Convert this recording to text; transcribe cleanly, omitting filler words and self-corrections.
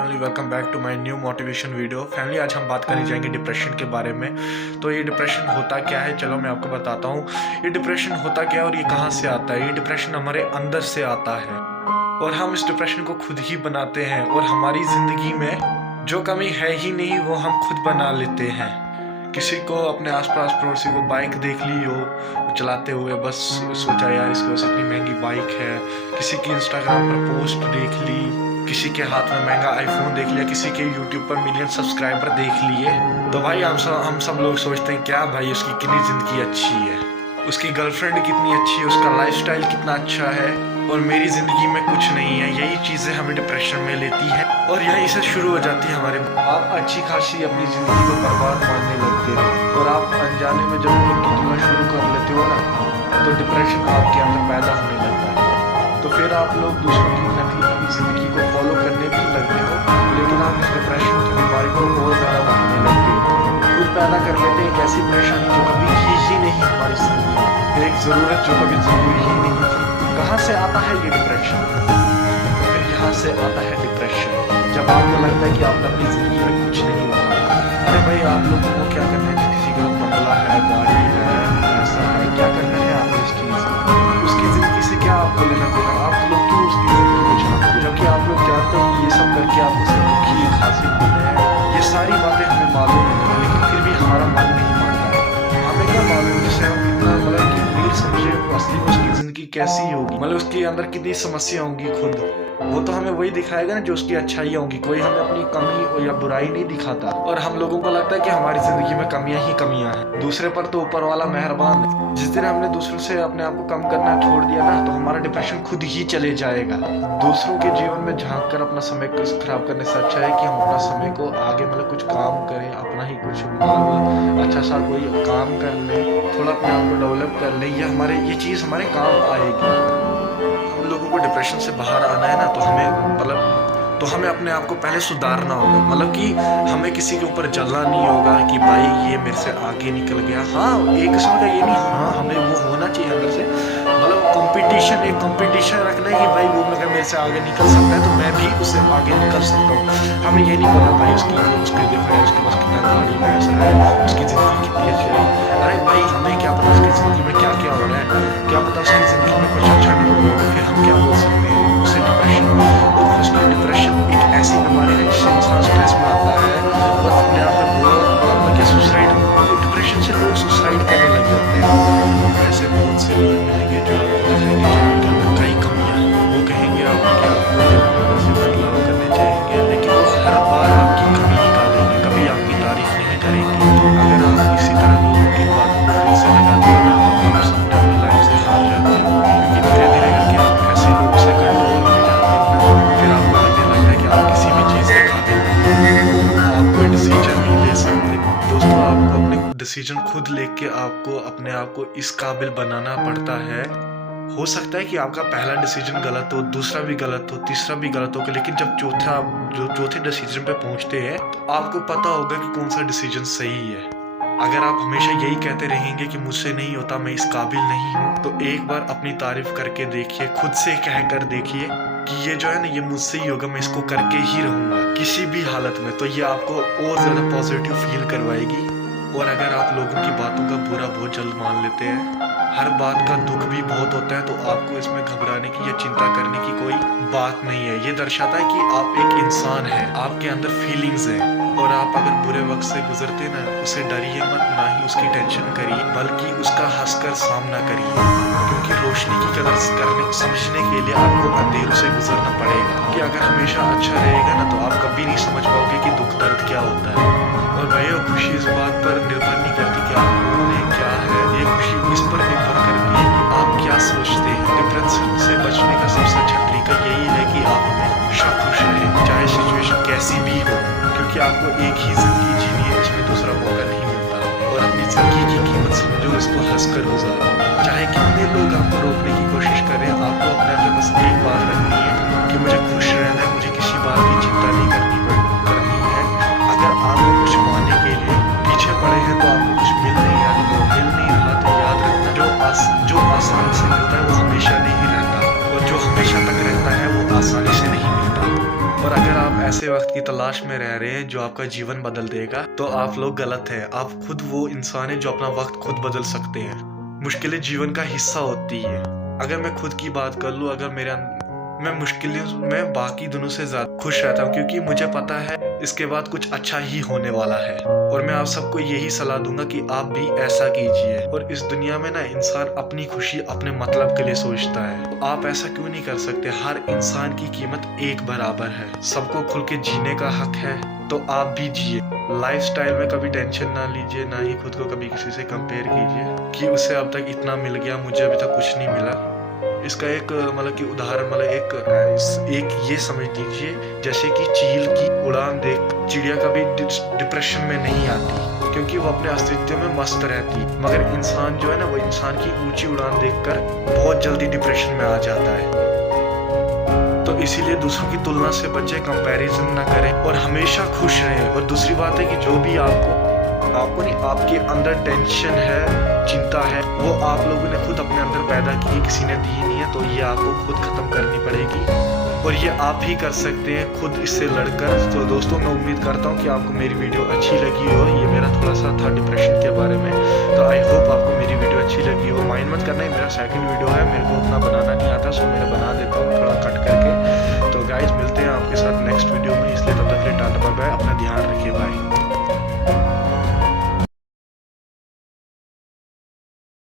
Family, welcome back to my new motivation video. Family, आज हम बात करने जाएंगे डिप्रेशन के बारे में। तो ये डिप्रेशन होता क्या है, चलो मैं आपको बताता हूँ। ये डिप्रेशन होता क्या है और ये कहाँ से आता है। ये डिप्रेशन हमारे अंदर से आता है और हम इस डिप्रेशन को खुद ही बनाते हैं। और हमारी ज़िंदगी में जो कमी है ही नहीं वो हम खुद बना लेते हैं। किसी को अपने आसपास पड़ोसी को बाइक देख ली हो चलाते हुए, बस सोचा यार इसके पास इतनी महंगी बाइक है। किसी की इंस्टाग्राम पर पोस्ट देख ली, किसी के हाथ में महंगा आईफोन देख लिया, किसी के यूट्यूब पर मिलियन सब्सक्राइबर देख लिए। तो भाई हम सब लोग सोचते हैं क्या भाई उसकी कितनी ज़िंदगी अच्छी है, उसकी गर्लफ्रेंड कितनी अच्छी है, उसका लाइफस्टाइल कितना अच्छा है और मेरी ज़िंदगी में कुछ नहीं है। यही चीज़ें हमें डिप्रेशन में लेती है और यहीं से शुरू हो जाती है हमारे। आप अच्छी खासी अपनी ज़िंदगी को बर्बाद मानने लगते हो और आप अनजाने में जब उनकी तुलना शुरू कर लेते हो ना, तो डिप्रेशन आपके अंदर पैदा होने लगता है। तो फिर आप लोग दूसरों की नकली अपनी ज़िंदगी को फॉलो करने भी लगते हो, लेकिन आप इस डिप्रेशन की बीमारी को बहुत ज़्यादा बढ़ाने लगते हो। खुद पैदा कर लेते हैं एक ऐसी परेशानी जो कभी थी ही नहीं हमारी ज़िंदगी में, एक ज़रूरत जो कभी ज़रूरी ही नहीं थी। कहाँ से आता है ये डिप्रेशन? तो फिर यहाँ से आता है डिप्रेशन जब आपको लगता है कि आपने अपनी ज़िंदगी में कुछ नहीं बना। अरे भाई, आप लोगों को क्या करना है? किसी का बंगला है, गाड़ी है, पैसा है, क्या करना है आपको इस चीज़ से? उसकी ज़िंदगी से क्या आपको लेना देना? आप लोग क्यों उसकी ज़िंदगी को छापते हो? जबकि आप लोग जानते हो कि ये सब करके आप उसे दुखी हासिल हो रहे हैं। ये सारी बातें हमें मालूम है, लेकिन फिर भी हमारा मन नहीं मानता है। हमें क्या मालूम जिससे हम इतना मतलब कि रील समझे असली में उसकी ज़िंदगी कैसी होगी, मतलब उसके अंदर कितनी समस्या होंगी। खुद वो तो हमें वही दिखाएगा ना जो उसकी अच्छाइयाँ होंगी। कोई हमें अपनी कमी या बुराई नहीं दिखाता और हम लोगों को लगता है कि हमारी ज़िंदगी में कमियां ही कमियां हैं। दूसरे पर तो ऊपर वाला मेहरबान है। जिस दिन हमने दूसरों से अपने आप को कम करना छोड़ दिया ना, तो हमारा डिप्रेशन खुद ही चले जाएगा। दूसरों के जीवन में झांक कर अपना समय खराब करने से अच्छा है कि हम अपना समय को आगे मतलब कुछ काम करें, अपना ही कुछ अच्छा सा कोई काम कर ले, थोड़ा अपने आप को डेवलप कर ले। ये चीज़ हमारे काम आएगी। लोगों को डिप्रेशन से बाहर आना है ना, तो हमें अपने आप को पहले सुधारना होगा। मतलब कि हमें किसी के ऊपर जलना नहीं होगा कि भाई ये मेरे से आगे निकल गया। हाँ, एक किस्म का ये नहीं, हाँ हमें वो होना चाहिए अंदर से, मतलब एक कंपटीशन रखना है कि भाई वो अगर मेरे से आगे निकल सकता है तो मैं भी उससे आगे निकल सकता हूँ। हमें ये नहीं पता भाई उसके देखो है, उसके पास कितना गाड़ी पैसा है, उसकी ज़िंदगी कितनी अच्छी है। अरे भाई, हमें क्या पता उसकी ज़िंदगी में क्या क्या हो रहा है, क्या पता उसकी ज़िंदगी में कुछ अच्छा नहीं हो रहा है। फिर हम क्या बोल सकते हैं उसे डिप्रेशन एक ऐसी बीमारी है जिससे इंसान स्ट्रेस में आता है और अपने आप में बहुत सुसाइड, डिप्रेशन से लोग सुसाइड करने लग जाते हैं। ऐसे बहुत से लोग मिलेंगे जो कई कमियां वो कहेंगे आपको कि आपको से बदलाव करने चाहिए, लेकिन वो हर बार आपकी कमी निकालेंगे, कभी आपकी तारीफ नहीं करेंगे। अगर आप इसी तरह लोगों की बातों से लगाते हो तो आप अपने अपनी लाइफ से हार जाते हो, क्योंकि धीरे धीरे करके आप ऐसे लोग से कंट्रोल हो जाते हो। फिर आपको लगने लगता है कि आप किसी भी चीज़ के काबिल नहीं, आप कोई डिसीजन नहीं ले सकते। दोस्तों, आपको अपने डिसीजन खुद लेके आपको अपने आप को इस काबिल बनाना पड़ता है। हो सकता है कि आपका पहला डिसीजन गलत हो, दूसरा भी गलत हो, तीसरा भी गलत होगा, लेकिन जब चौथे डिसीजन पे पहुंचते हैं तो आपको पता होगा कि कौन सा डिसीजन सही है। अगर आप हमेशा यही कहते रहेंगे कि मुझसे नहीं होता, मैं इस काबिल नहीं हूँ, तो एक बार अपनी तारीफ करके देखिए, खुद से कह कर देखिए कि ये जो है ना, ये मुझसे ही होगा, मैं इसको करके ही रहूँगा किसी भी हालत में। तो ये आपको और ज़्यादा पॉजिटिव फील करवाएगी। और अगर आप लोगों की बातों का बुरा बहुत जल्द मान लेते हैं, हर बात का दुख भी बहुत होता है, तो आपको इसमें घबराने की या चिंता करने की कोई बात नहीं है। ये दर्शाता है कि आप एक इंसान हैं, आपके अंदर फीलिंग्स हैं। और आप अगर बुरे वक्त से गुजरते ना, उसे डरिए मत, ना ही उसकी टेंशन करिए, बल्कि उसका हंसकर सामना करिए। क्योंकि रोशनी की कदर समझने के लिए आपको अंधेरों से गुजरना पड़ेगा। कि अगर हमेशा अच्छा रहेगा ना, तो आप कभी नहीं समझ पाओगे कि दुख दर्द क्या होता है। और भैया, खुशी इस बात पर निर्भर नहीं करती कि आपने क्या है, ये खुशी इस पर निर्भर करती है कि आप क्या सोचते हैं। डिप्रेशन से बचने का सबसे अच्छा तरीका यही है कि आप हमेशा खुश रहें, चाहे सिचुएशन कैसी भी हो, क्योंकि आपको एक ही जिंदगी जीनी है, इसमें दूसरा मौका नहीं मिलता। और अपनी जिंदगी की कीमत समझो, इसको हंसकर गुजारो। चाहे कितने लोग आपको रोकने की कोशिश करें, आपको अपने अंदर बस एक बात रखनी है कि मुझे खुश रहना है, मुझे किसी बात की चिंता नहीं करनी है। अगर आपको कुछ पाने के लिए पीछे पड़े हैं तो आपको कुछ मिल नहीं रहा, तो याद रखना जो आसानी से मिलता है वो हमेशा नहीं रहता, और जो हमेशा तक रहता है वो आसानी से नहीं मिलता। और अगर आप ऐसे वक्त की तलाश में रह रहे हैं जो आपका जीवन बदल देगा, तो आप लोग गलत हैं। आप खुद वो इंसान है जो अपना वक्त खुद बदल सकते हैं। मुश्किलें जीवन का हिस्सा होती है। अगर मैं खुद की बात कर लूँ, अगर मैं मुश्किलों में बाकी दिनों से ज्यादा खुश रहता हूँ, क्योंकि मुझे पता है इसके बाद कुछ अच्छा ही होने वाला है। और मैं आप सबको यही सलाह दूंगा कि आप भी ऐसा कीजिए। और इस दुनिया में ना इंसान अपनी खुशी अपने मतलब के लिए सोचता है, तो आप ऐसा क्यों नहीं कर सकते? हर इंसान की कीमत एक बराबर है, सबको खुल के जीने का हक है, तो आप भी जिए। लाइफस्टाइल में कभी टेंशन ना लीजिए, ना ही खुद को कभी किसी से कंपेयर कीजिए कि उसे अब तक इतना मिल गया, मुझे अभी तक कुछ नहीं मिला। इसका एक मतलब कि उदाहरण एक ये समझ लीजिए, जैसे कि चील की उड़ान देख चिड़िया कभी डिप्रेशन में नहीं आती, क्योंकि वो अपने अस्तित्व में मस्त रहती। मगर इंसान जो है ना, वो इंसान की ऊंची उड़ान देखकर बहुत जल्दी डिप्रेशन में आ जाता है। तो इसीलिए दूसरों की तुलना से बचे, कंपैरिजन ना करें और हमेशा खुश रहें। और दूसरी बात है कि जो भी आपको नहीं, आपके अंदर टेंशन है, चिंता है, वो आप लोगों ने खुद अपने अंदर पैदा की है, किसी ने दी नहीं है, तो ये आपको खुद खत्म करनी पड़ेगी। और ये आप ही कर सकते हैं खुद इससे लड़कर। तो दोस्तों, मैं उम्मीद करता हूँ कि आपको मेरी वीडियो अच्छी लगी हो। ये मेरा थोड़ा सा था डिप्रेशन के बारे में, तो आई होप आपको मेरी वीडियो अच्छी लगी हो। माइंड मत करना, मेरा सेकंड वीडियो है, मेरे को उतना बनाना नहीं आता, सो मैं बना देता हूँ थोड़ा कट करके।